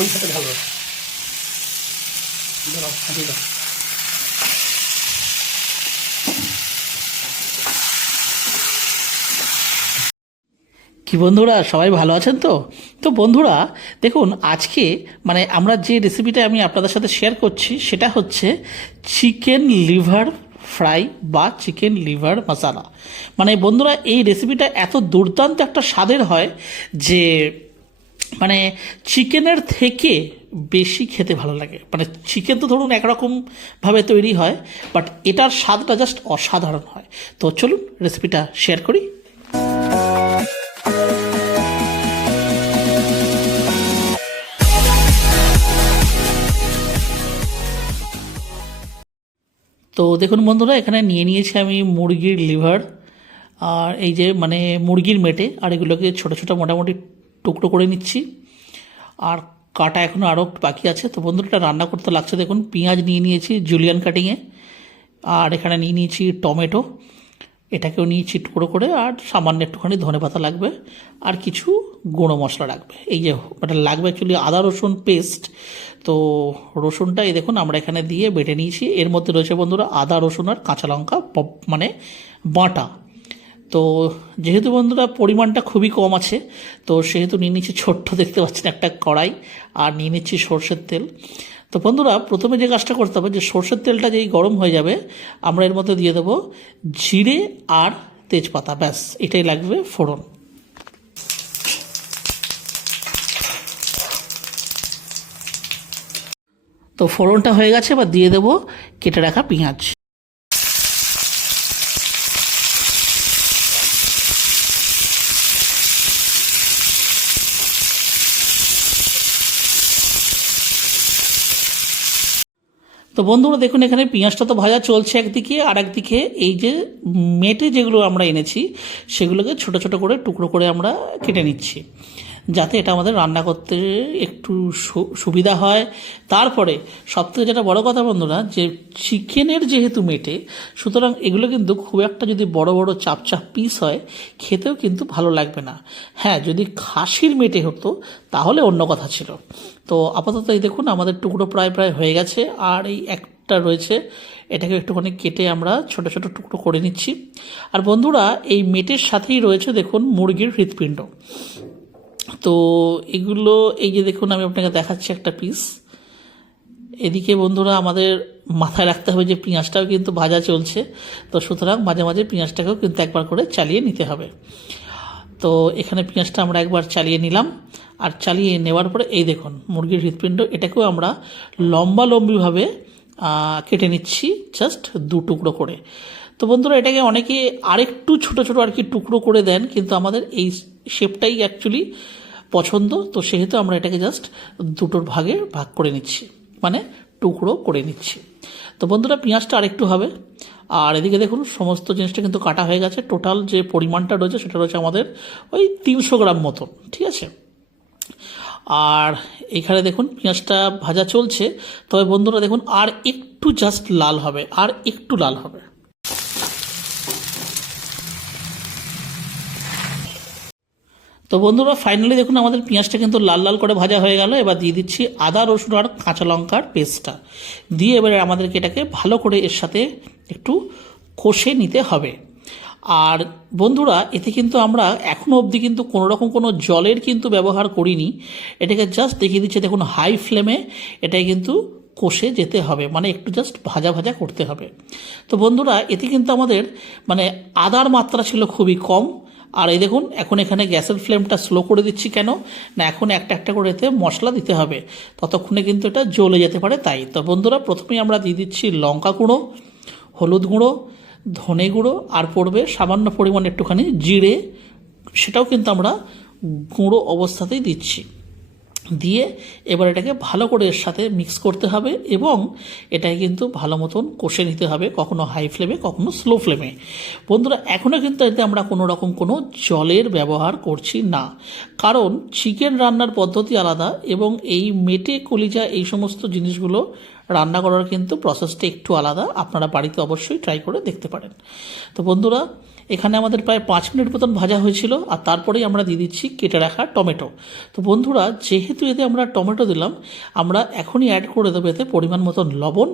ওই সাথে ভালো ঠিক আছে। কি বন্ধুরা, সবাই ভালো আছেন তো? তো বন্ধুরা দেখুন, আজকে মানে আমরা যে রেসিপিটা আমি আপনাদের সাথে শেয়ার করছি সেটা হচ্ছে চিকেন লিভার ফ্রাই বা চিকেন লিভার মশালা। মানে বন্ধুরা, এই রেসিপিটা এত দুর্দান্ত একটা স্বাদের হয় যে মানে চিকেনের থেকে বেশি খেতে ভালো লাগে। মানে চিকেন তো ধরুন একরকমভাবে তৈরি হয়, বাট এটার স্বাদটা জাস্ট অসাধারণ হয়। তো চলুন রেসিপিটা শেয়ার করি। তো দেখুন বন্ধুরা, এখানে নিয়ে নিয়েছি আমি মুরগির লিভার, আর এই যে মানে মুরগির মেটে, আর এগুলোকে ছোটো ছোটো মোটামুটি টুকরো করে নিচ্ছি। আর কাটা এখনও আরও বাকি আছে। তো বন্ধুরা, এটা রান্না করতে লাগছে দেখুন, পেঁয়াজ নিয়ে নিয়েছি জুলিয়ান কাটিংয়ে, আর এখানে নিয়ে নিয়েছি টমেটো, এটাকেও নিয়েছি টুকরো করে, আর সামান্য একটুখানি ধনেপাতা লাগবে, আর কিছু গুঁড়ো মশলা লাগবে। এই যে এটা লাগবে অ্যাকচুয়ালি আদা রসুন পেস্ট। তো রসুনটা এই দেখুন আমরা এখানে দিয়ে বেটে নিয়েছি। এর মধ্যে রয়েছে বন্ধুরা আদা রসুন আর কাঁচা লঙ্কা মানে বাটা। তো যেহেতু বন্ধুরা পরিমাণটা খুবই কম আছে, তো সেহেতু নিয়ে নিচ্ছি ছোট্ট, দেখতে পাচ্ছেন, একটা কড়াই, আর নিয়ে নিচ্ছি সর্ষের তেল। তো বন্ধুরা, প্রথমে যে কাজটা করতে হবে, যে সর্ষের তেলটা যেই গরম হয়ে যাবে, আমরা এর মধ্যে দিয়ে দেবো জিরে আর তেজপাতা, ব্যাস এটাই লাগবে ফোড়ন। তো ফোড়নটা হয়ে গেছে, এবার দিয়ে দেবো কেটে রাখা পেঁয়াজ। তো বন্ধুরা দেখুন, এখানে পেঁয়াজটা তো ভাজা চলছে একদিকে, আর একদিকে এই যে মেটে যেগুলো আমরা এনেছি সেগুলোকে ছোট ছোট করে টুকরো করে আমরা কেটে নিচ্ছি, যাতে এটা আমাদের রান্না করতে একটু সুবিধা হয়। তারপরে সবথেকে যেটা বড় কথা বন্ধুরা, যে চিকেনের যেহেতু মেটে, সুতরাং এগুলো কিন্তু খুব একটা যদি বড় বড় চাপ চাপ পিস হয়, খেতেও কিন্তু ভালো লাগবে না। হ্যাঁ, যদি খাসির মেটে হতো তাহলে অন্য কথা ছিল। তো আপাতত এই দেখুন আমাদের টুকরো প্রায় প্রায় হয়ে গেছে, আর এই একটা রয়েছে, এটাকে একটুখানি কেটে আমরা ছোট ছোট টুকরো করে নিচ্ছি। আর বন্ধুরা, এই মেটের সাথেই রয়েছে দেখুন মুরগির হৃৎপিণ্ড। তো এগুলো এই যে দেখুন আমি আপনাকে দেখাচ্ছি একটা পিস। এদিকে বন্ধুরা আমাদের মাথায় রাখতে হবে যে পেঁয়াজটাও কিন্তু ভাজা চলছে, তো সুতরাং মাঝে মাঝে পেঁয়াজটাকেও কিন্তু একবার করে চালিয়ে নিতে হবে। তো এখানে পেঁয়াজটা আমরা একবার চালিয়ে নিলাম, আর চালিয়ে নেওয়ার পরে এই দেখুন মুরগির হৃৎপিণ্ড, এটাকেও আমরা লম্বিভাবে কেটে নিচ্ছি, জাস্ট দু টুকরো করে। তো বন্ধুরা, এটাকে অনেকে আরেকটু ছোট ছোট আর কি টুকরো করে দেন, কিন্তু আমাদের এই শেপটাই অ্যাকচুয়ালি পছন্দ। তো সেহেতু আমরা এটাকে জাস্ট দুটোর ভাগে ভাগ করে নিচ্ছি, মানে টুকরো করে নিচ্ছি। তো বন্ধুরা, পেঁয়াজটা আরেকটু হবে। আর এদিকে দেখুন সমস্ত জিনিসটা কিন্তু কাটা হয়ে গেছে। টোটাল যে পরিমাণটা রয়েছে সেটা রয়েছে আমাদের ওই 300 গ্রাম মতো, ঠিক আছে। আর এখানে দেখুন পেঁয়াজটা ভাজা চলছে, তবে বন্ধুরা দেখুন আর একটু জাস্ট লাল হবে, আর একটু লাল হবে। তো বন্ধুরা ফাইনালি দেখুন আমাদের পেঁয়াজটা কিন্তু লাল লাল করে ভাজা হয়ে গেল। এবার দিয়ে দিচ্ছি আদা রসুন আর কাঁচা লঙ্কার পেস্টটা দিয়ে, এবারে আমাদেরকে এটাকে ভালো করে এর সাথে একটু কষে নিতে হবে। আর বন্ধুরা, এতে কিন্তু আমরা এখনও অবধি কিন্তু কোনো রকম কোনো জলের কিন্তু ব্যবহার করিনি। এটাকে জাস্ট দেখিয়ে দিচ্ছে দেখুন, হাই ফ্লেমে এটাই কিন্তু কষে যেতে হবে, মানে একটু জাস্ট ভাজা ভাজা করতে হবে। তো বন্ধুরা, এতে কিন্তু আমাদের মানে আদার মাত্রা ছিল খুবই কম। আর এই দেখুন এখন এখানে গ্যাসের ফ্লেমটা স্লো করে দিচ্ছি, কেন না এখন একটা একটা করে এতে মশলা দিতে হবে, ততক্ষণে কিন্তু এটা জ্বলে যেতে পারে তাই। তো বন্ধুরা, প্রথমেই আমরা দিয়ে দিচ্ছি লঙ্কা গুঁড়ো, হলুদ গুঁড়ো, ধনে গুঁড়ো, আর পড়বে সামান্য পরিমাণ একটুখানি জিরে, সেটাও কিন্তু আমরা গুঁড়ো অবস্থাতেই দিচ্ছি। দিয়ে এবার এটাকে ভালো করে এর সাথে মিক্স করতে হবে, এবং এটাকে কিন্তু ভালো মতন কষে নিতে হবে, কখনো হাই ফ্লেমে কখনো স্লো ফ্লেমে। বন্ধুরা, এখনও কিন্তু এতে আমরা কোনো রকম কোনো জলের ব্যবহার করছি না, কারণ চিকেন রান্নার পদ্ধতি আলাদা, এবং এই মেটে কলিজা এই সমস্ত জিনিসগুলো রান্না করার কিন্তু প্রসেসটা একটু আলাদা। আপনারা বাড়িতে অবশ্যই ট্রাই করে দেখতে পারেন। তো বন্ধুরা, এখানে আমাদের প্রায় 5 মিনিট মতন ভাজা হয়েছিল, আর তারপরেই আমরা দিয়ে দিচ্ছি কেটে রাখা টমেটো। তো বন্ধুরা, যেহেতু এতে আমরা টমেটো দিলাম, আমরা এখনই অ্যাড করে দেবো এতে পরিমাণ মতন লবণ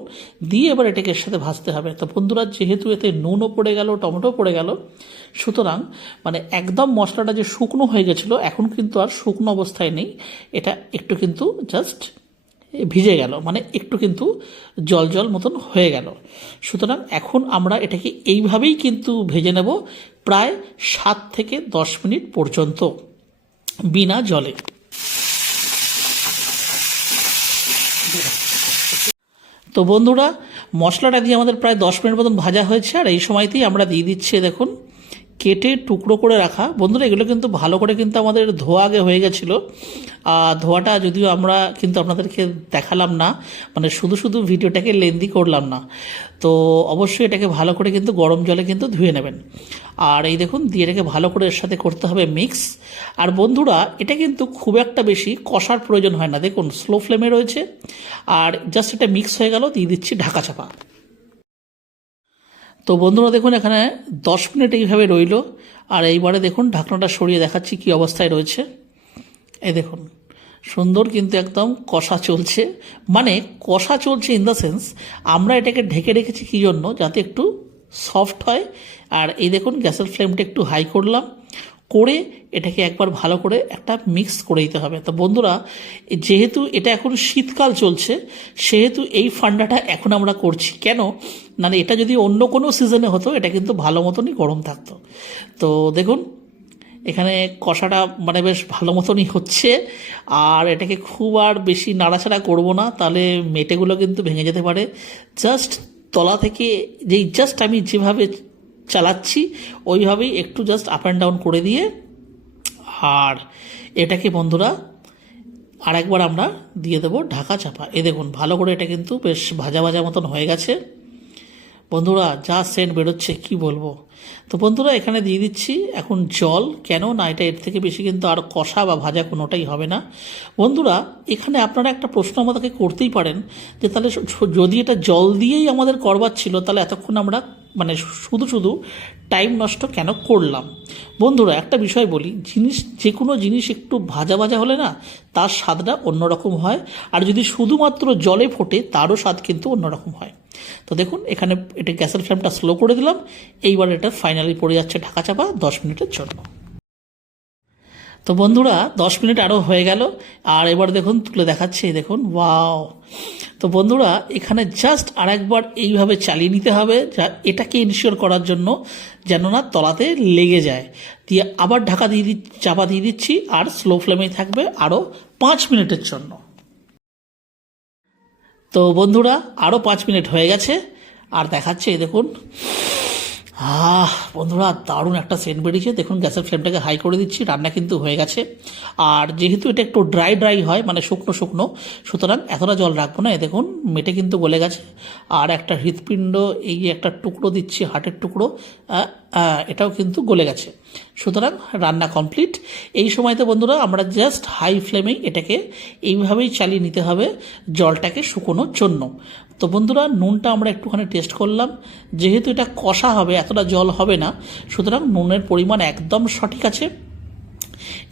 দিয়ে এবার এটাকে এর সাথে ভাজতে হবে। তো বন্ধুরা, যেহেতু এতে নুনও পড়ে গেল, টমেটো পড়ে গেল, সুতরাং মানে একদম মশলাটা যে শুকনো হয়ে গেছিলো, এখন কিন্তু আর শুকনো অবস্থায় নেই, এটা একটু কিন্তু জাস্ট ভিজে গেল, মানে একটু কিন্তু জল জল মতন হয়ে গেল। সুতরাং এখন আমরা এটাকে এইভাবেই কিন্তু ভেজে নেব প্রায় 7 থেকে 10 মিনিট পর্যন্ত বিনা জলে। তো বন্ধুরা, মশলাটা দিয়ে আমাদের প্রায় 10 মিনিট মতন ভাজা হয়েছে, আর এই সময়তেই আমরা দিয়ে দিচ্ছি দেখুন কেটে টুকরো করে রাখা। বন্ধুরা, এগুলো কিন্তু ভালো করে কিন্তু আমাদের ধোয়া আগে হয়ে গেছিলো। ধোয়াটা যদিও আমরা কিন্তু আপনাদেরকে দেখালাম না, মানে শুধু শুধু ভিডিওটাকে লেন্দি করলাম না, তো অবশ্যই এটাকে ভালো করে কিন্তু গরম জলে কিন্তু ধুয়ে নেবেন। আর এই দেখুন, দিয়ে এটাকে ভালো করে এর সাথে করতে হবে মিক্স। আর বন্ধুরা, এটা কিন্তু খুব একটা বেশি কষার প্রয়োজন হয় না, দেখুন স্লো ফ্লেমে রয়েছে, আর জাস্ট এটা মিক্স হয়ে গেল, দিয়ে দিচ্ছি ঢাকা চাপা। তো বন্ধুরা দেখুন, এখানে 10 মিনিট এইভাবে রইল, আর এইবারে দেখুন ঢাকনাটা সরিয়ে দেখাচ্ছি কি অবস্থায় রয়েছে। এই দেখুন, সুন্দর কিন্তু একদম কষা চলছে, মানে কষা চলছে ইন দ্য সেন্স আমরা এটাকে ঢেকে রেখেছি কী জন্য, যাতে একটু সফট হয়। আর এই দেখুন, গ্যাসের ফ্লেমটা একটু হাই করলাম, করে এটাকে একবার ভালো করে একটা মিক্স করে দিতে হবে। তো বন্ধুরা, যেহেতু এটা এখন শীতকাল চলছে, সেহেতু এই ফান্ডাটা এখন আমরা করছি কেন, মানে এটা যদি অন্য কোনো সিজনে হতো, এটা কিন্তু ভালো মতনই গরম থাকতো। তো দেখুন, এখানে কষাটা মানে বেশ ভালো মতনই হচ্ছে, আর এটাকে খুব আর বেশি নাড়াচাড়া করব না, তাহলে মেটেগুলো কিন্তু ভেঙে যেতে পারে। জাস্ট তলা থেকে জাস্ট আমি যেভাবে চালাচ্ছি ওইভাবেই একটু জাস্ট আপ অ্যান্ড ডাউন করে দিয়ে, আর এটাকে বন্ধুরা আরেকবার আমরা দিয়ে দেবো ঢাকা চাপা। এই দেখুন, ভালো করে এটা কিন্তু বেশ ভাজা ভাজা মতন হয়ে গেছে বন্ধুরা, যা সেন্ট বেরোচ্ছে কি বলবো। তো বন্ধুরা, এখানে দিয়ে দিচ্ছি এখন জল, কেন না এটা এর থেকে বেশি কিন্তু আর কষা বা ভাজা কোনোটাই হবে না। বন্ধুরা, এখানে আপনারা একটা প্রশ্ন আমাদেরকে করতেই পারেন যে তাহলে যদি এটা জল দিয়েই আমাদের করবার ছিল, তাহলে এতক্ষণ আমরা মানে শুধু শুধু টাইম নষ্ট কেন করলাম। বন্ধুরা, একটা বিষয় বলি, যে কোনো জিনিস একটু ভাজা ভাজা হলে না তার স্বাদটা অন্যরকম হয়, আর যদি শুধুমাত্র জলে ফোটে তারও স্বাদ কিন্তু অন্যরকম হয়। তো দেখুন, এখানে এটা গ্যাসের ফ্লেমটা স্লো করে দিলাম, এইবার এটা ফাইনালি পড়ে যাচ্ছে ঢাকা চাপা 10 মিনিটের জন্য। তো বন্ধুরা, 10 মিনিট আরও হয়ে গেল, আর এবার দেখুন তুলে দেখাচ্ছে, দেখুন ওয়াও। তো বন্ধুরা, এখানে জাস্ট আরেকবার এইভাবে চালিয়ে নিতে হবে, যা এটাকে ইনশিওর করার জন্য যেন না তলাতে লেগে যায়, দিয়ে আবার ঢাকা দিয়ে চাপা দিয়ে দিচ্ছি, আর স্লো ফ্লেমেই থাকবে আরও 5 মিনিটের জন্য। তো বন্ধুরা, আরও 5 মিনিট হয়ে গেছে, আর দেখাচ্ছে এই দেখুন, বন্ধুরা দারুণ একটা সেন্ট বেরিয়েছে। দেখুন, গ্যাসের ফ্লেমটাকে হাই করে দিচ্ছি, রান্না কিন্তু হয়ে গেছে। আর যেহেতু এটা একটু ড্রাই হয়, মানে শুকনো শুকনো, সুতরাং এতটা জল রাখবো না। দেখুন, মেটে কিন্তু গলে গেছে, আর একটা হৃৎপিণ্ড, এই যে একটা টুকরো দিচ্ছি, হার্টের টুকরো, এটাও কিন্তু গলে গেছে। সুতরাং রান্না কমপ্লিট। এই সময়তে বন্ধুরা আমরা জাস্ট হাই ফ্লেমেই এটাকে এইভাবেই চালিয়ে নিতে হবে জলটাকে শুকোনোর জন্য। তো বন্ধুরা, নুনটা আমরা একটুখানি টেস্ট করলাম, যেহেতু এটা কষা হবে, এতটা জল হবে না, সুতরাং নুনের পরিমাণ একদম সঠিক আছে।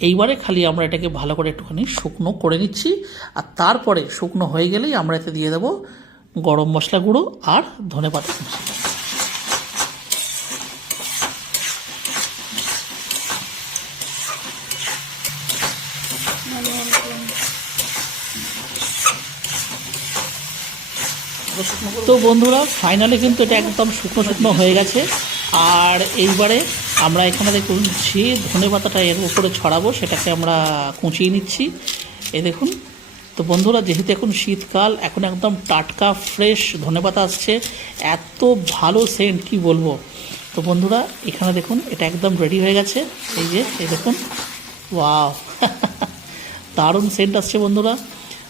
এইবারে খালি আমরা এটাকে ভালো করে একটুখানি শুকনো করে নিচ্ছি, আর তারপরে শুকনো হয়ে গেলেই আমরা এতে দিয়ে দেবো গরম মশলা গুঁড়ো আর ধনেপাতা কুচি। তো বন্ধুরা, ফাইনালি কিন্তু এটা একদম শুকনো শুকনো হয়ে গেছে, আর এইবারে আমরা এখানে দেখুন যে ধনেপাতাটা এর উপরে ছড়াবো সেটাকে আমরা কুচিয়ে নিচ্ছি। এই দেখুন। তো বন্ধুরা, যেহেতু এখন শীতকাল, এখন একদম টাটকা ফ্রেশ ধনেপাতা আসছে, এত ভালো সেন্ট কি বলবো। তো বন্ধুরা, এখানে দেখুন এটা একদম রেডি হয়ে গেছে, এই দেখুন, ওয়াও দারুণ সেন্ট আসছে বন্ধুরা।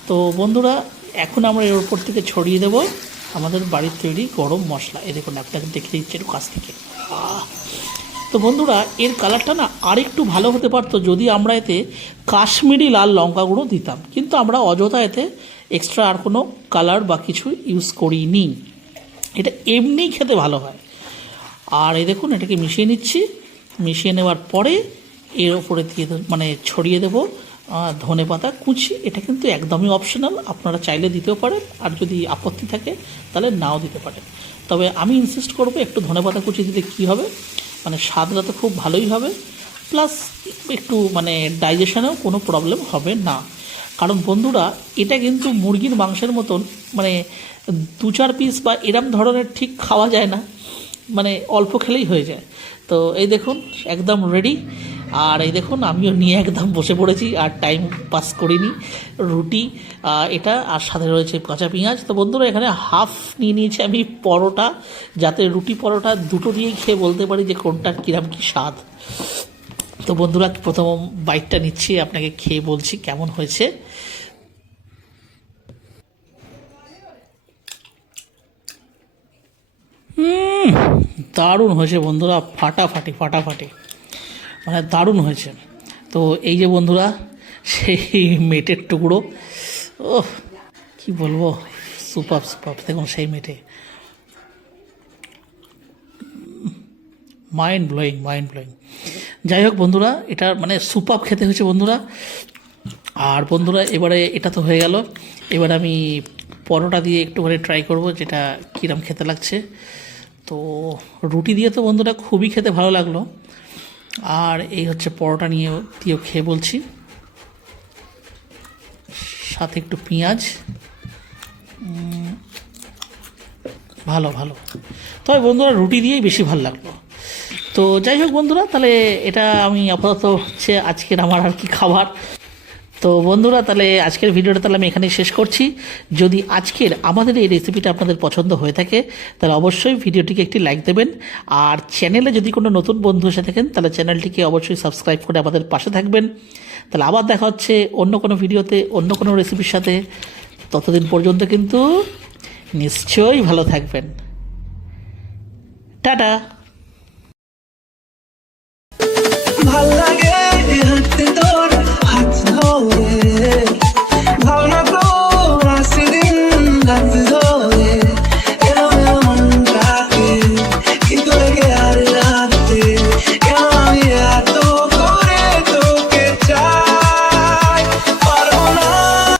তো বন্ধুরা, এখন আমরা এর উপর থেকে ছড়িয়ে দেবো আমাদের বাড়ির তৈরি গরম মশলা। এই দেখুন, আপনাকে দেখে দিচ্ছি একটু কাছ থেকে। তো বন্ধুরা, এর কালারটা না আরেকটু ভালো হতে পারতো যদি আমরা এতে কাশ্মীরি লাল লঙ্কা গুঁড়ো দিতাম, কিন্তু আমরা অযথা এতে এক্সট্রা আর কোনো কালার বা কিছু ইউজ করিনি, এটা এমনিই খেতে ভালো হয়। আর এই দেখুন এটাকে মিশিয়ে নিচ্ছি। মিশিয়ে নেওয়ার পরে এর ওপরে দিয়ে মানে ছড়িয়ে দেবো ধনেপাতা কুচি। এটা কিন্তু একদমই অপশনাল, আপনারা চাইলে দিতেও পারেন, আর যদি আপত্তি থাকে তাহলে নাও দিতে পারেন। তবে আমি ইনসিস্ট করবো একটু ধনেপাতা কুচি দিলে কী হবে, মানে স্বাদটা তো খুব ভালোই হবে, প্লাস একটু মানে ডাইজেশনেও কোনো প্রবলেম হবে না। কারণ বন্ধুরা এটা কিন্তু মুরগির মাংসের মতন মানে 2-4 পিস বা এরম ধরনের ঠিক খাওয়া যায় না, মানে অল্প খেলেই হয়ে যায়। তো এই দেখুন একদম রেডি। আর এই দেখুন আমিও নিয়ে একদম বসে পড়েছি, আর টাইম পাস করিনি। রুটি এটা, আর সাথে রয়েছে কাঁচা পেঁয়াজ। তো বন্ধুরা এখানে হাফ নিয়ে নিয়েছি আমি পরোটা, যাতে রুটি পরোটা দুটো দিয়েই খেয়ে বলতে পারি যে কোনটার কীরকম কী স্বাদ। তো বন্ধুরা প্রথম বাইটটা নিচ্ছি, আপনাকে খেয়ে বলছি কেমন হয়েছে। দারুণ হয়েছে বন্ধুরা, ফাটাফাটি ফাটাফাটি, মানে দারুণ হয়েছে। তো এই যে বন্ধুরা সেই মেটের টুকরো, ও কি বলবো, সুপার সুপার। দেখুন সেই মেটে, মাইন্ড ব্লোয়িং মাইন্ড ব্লোয়িং। যাই হোক বন্ধুরা, এটা মানে সুপার খেতে হয়েছে বন্ধুরা। আর বন্ধুরা এবারে এটা তো হয়ে গেল, এবার আমি পরোটা দিয়ে একটুখানি ট্রাই করব যেটা কীরকম খেতে লাগছে। তো রুটি দিয়ে তো বন্ধুরা খুবই খেতে ভালো লাগলো, আর এই হচ্ছে পরোটা দিয়েও খেয়ে বলছি, সাথে একটু পেঁয়াজ। ভালো ভালো, তবে বন্ধুরা রুটি দিয়েই বেশি ভালো লাগলো। তো যাই হোক বন্ধুরা, তাহলে এটা আমি আপাতত হচ্ছে আজকের আমার আর কি খাবার। তো বন্ধুরা তাহলে আজকের ভিডিওটা তাহলে আমি এখানেই শেষ করছি। যদি আজকের আমাদের এই রেসিপিটা আপনাদের পছন্দ হয়ে থাকে তাহলে অবশ্যই ভিডিওটিকে একটি লাইক দেবেন, আর চ্যানেলে যদি কোনো নতুন বন্ধু এসে থাকেন তাহলে চ্যানেলটিকে অবশ্যই সাবস্ক্রাইব করে আমাদের পাশে থাকবেন। তাহলে আবার দেখা হচ্ছে অন্য কোনো ভিডিওতে অন্য কোনো রেসিপির সাথে। ততদিন পর্যন্ত কিন্তু নিশ্চয়ই ভালো থাকবেন। টাটা। ভাল লাগে